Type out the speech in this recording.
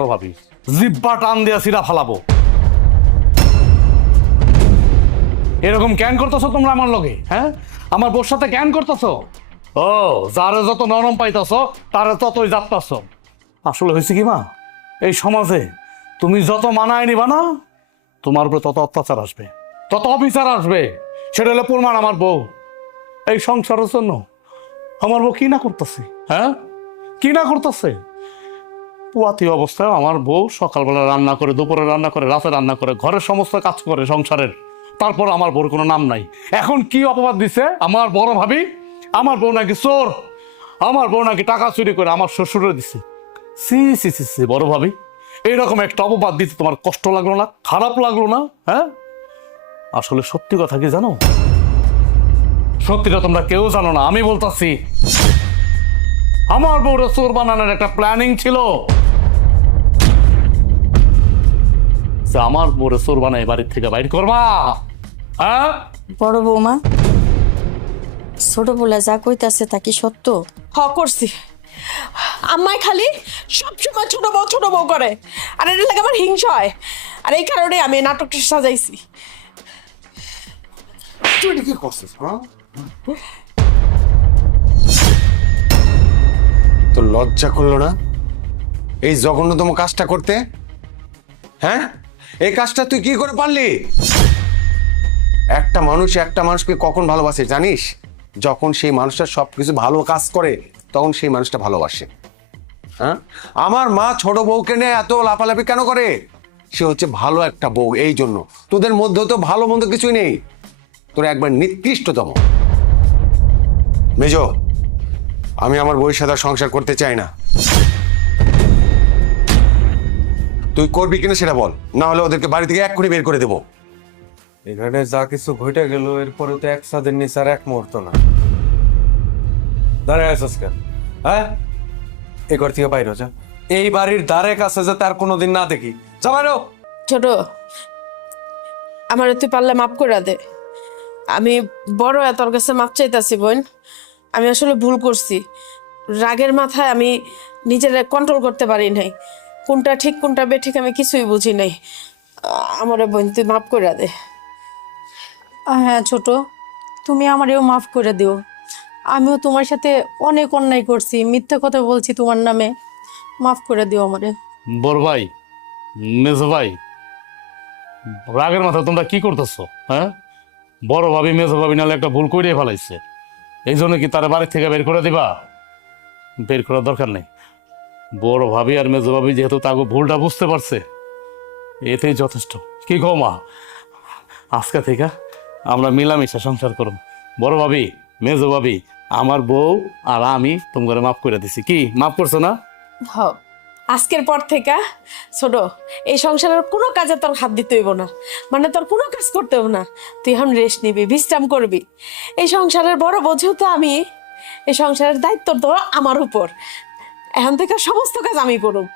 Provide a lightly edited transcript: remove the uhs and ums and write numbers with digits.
ভাবি জিব্বা টান দিয়া সিরা ফালাবো। এরকম ক্যান করতেছো তোমরা আমার লগে? হ্যাঁ, আমার বউর সাথে ক্যান করতেছো? ও, যারে যত নরম পাইতেছ তারে ততই যাত্তাছ। আসলে হয়েছে কি মা, এই সমাজে তুমি যত মানায় নিবা না, তোমার উপরে তত অত্যাচার আসবে, তত অবিচার আসবে। সেটা হলো প্রমাণ আমার বউ। এই সংসারের জন্য আমার বউ কি না করতেছে, হ্যাঁ, কি না করতেছে। পুয়াতি অবস্থায় আমার বউ সকালবেলা রান্না করে, দুপুরে রান্না করে, রাতে রান্না করে, ঘরের সমস্ত কাজ করে সংসারের। তারপর আমার বউর কোনো নাম নাই। এখন কি অপবাদ দিছে আমার বড় ভাবি, আমার বউ নাকি চোর, আমার বউ নাকি টাকা চুরি করে আমার শ্বশুরে দিছে। সি সি সি সি, বড় ভাবি, এইরকম একটা অপবাদ দিতে তোমার কষ্ট লাগলো না, খারাপ লাগলো না? হ্যাঁ, আসলে সত্যি কথা কি জানো, সত্যিটা তোমরা কেউ জানো না, আমি বলতাছি। আমার বউরে চোর বানানোর একটা প্ল্যানিং ছিল। আমার বউরে চোর বানাই বাড়ির থেকে বাইর করবা। হ্যাঁ, বড় বৌমা, ছোট বলে যা কইতাছে তা কি সত্য? করছি। আম্মাই খালি সবসময় ছোট বউ করে, আর এটা লাগে আমার হিংসা হয়। আর এই কারণে আমি এই নাটকটা সাজাইছি। তুই এটা কি করছিস? হ্যাঁ, তোর লজ্জা করলো না এই জঘন্যতম কাজটা করতে? হ্যাঁ, এই কাজটা তুই কি করে পারলি? একটা মানুষকে কখন ভালোবাসে জানিস? যখন সেই মানুষটা সবকিছু ভালো কাজ করে তখন সেই মানুষটা ভালোবাসে। হ্যাঁ, আমার মা ছোট বউকে নিয়ে এত লাফালাফি কেন করে? সে হচ্ছে ভালো একটা বউ, এই জন্য। তোদের মধ্যে তো ভালো মন্দ কিছুই নেই, তোর একবার নিকৃষ্টতম। মেজো, আমি আমার বউয়ের সাথে আর সংসার করতে চাই না। তুই করবি কিনা সেটা বল, না হলে ওদেরকে বাড়ি থেকে এক্ষুনি বের করে দেবো। এখানে যা কিছু ঘটে গেল এরপরে তো এক ছাদের নিচে আর এক মুহূর্ত না। দাঁড়ায় আছিস কেন? হ্যাঁ, এ ঘর থেকে বাইরে যা। এই বাড়ির দ্বারে কাছে যে তার কোনোদিন না দেখি, যা বাইরো। ছোট, আমার তুই পারলে মাফ করে দে। আমি বড় তোর কাছে মাপ চাইতাছি বোন। আমি আসলে ভুল করছি। রাগের মাথায় আমি নিজের কন্ট্রোল করতে পারি নাই। কোনটা ঠিক কোনটা বেঠিক আমি কিছুই বুঝি নাই। আমার বোন, তুই মাফ করে দে। হ্যাঁ ছোট, তুমি আমারেও মাফ করে দিও। আমিও তোমার সাথে অনেক অন্যায় করছি, মিথ্যা কথা বলছি তোমার নামে। মাফ করে দিও আমারে। বড় ভাই, মেজো ভাই, রাগের মাথা তোমরা কি করতেছো? হ্যাঁ, বড় ভাবি মেজো ভাবি নাহলে একটা ভুল করিয়ে ফেলাইছে, এই জন্য কি তারা বাড়ি থেকে বের করে দিবা? বের করার দরকার নেই। বড় ভাবি আর মেজো ভাবি যেহেতু তাকে ভুলটা বুঝতে পারছে, এতেই যথেষ্ট। কি গো মা, আজকে থেকে আমরা মিলামিশা সংসার করব। বড় ভাবি, মেজো ভাবি, আমার বউ আর আমি তোমাকে মাফ করে দিছি। কি মাফ করছো না? হ, আজকের পর থেকে ছোট, এই সংসারের কোনো কাজে তোর হাত দিতে হইব না। মানে তোর কোনো কাজ করতে হইব না। তুই এখন রেস্ট নিবি, বিশ্রাম করবি। এই সংসারের বড় বোঝেও তো আমি। এই সংসারের দায়িত্ব তো আমার উপর। এখন থেকে সমস্ত কাজ আমি করব।